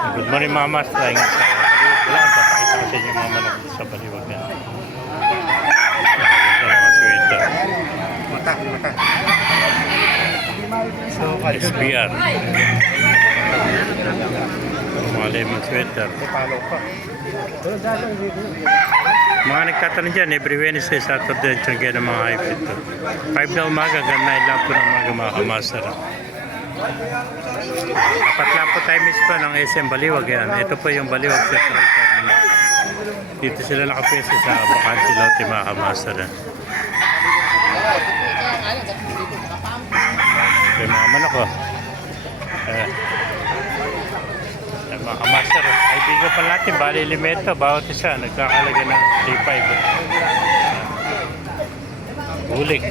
Good morning, Mama. Flying sa Baliwag. Wala, papakita ko sa inyo mga manok sa Baliwag. Yan. Ito mga sweater. SBR. Mga lemon sweater. Mga nagtatanong dyan, every Wednesday, Saturday, tsaka ng mga high fit. 5 na umaga, hanggang 9 lang po ng mga kamasara. Apat lang po tayo miss pa ng SM Baliwag. Yan. Ito po yung Baliwag Central Terminal. Dito sila nakapwesto sa Bakante Lote, mga kamasara. Okay, mga manok ko. Mga kamaster, kaibigan pa natin, bali limento, bawat isa, nagkakalaga ng 3.5. Ulik.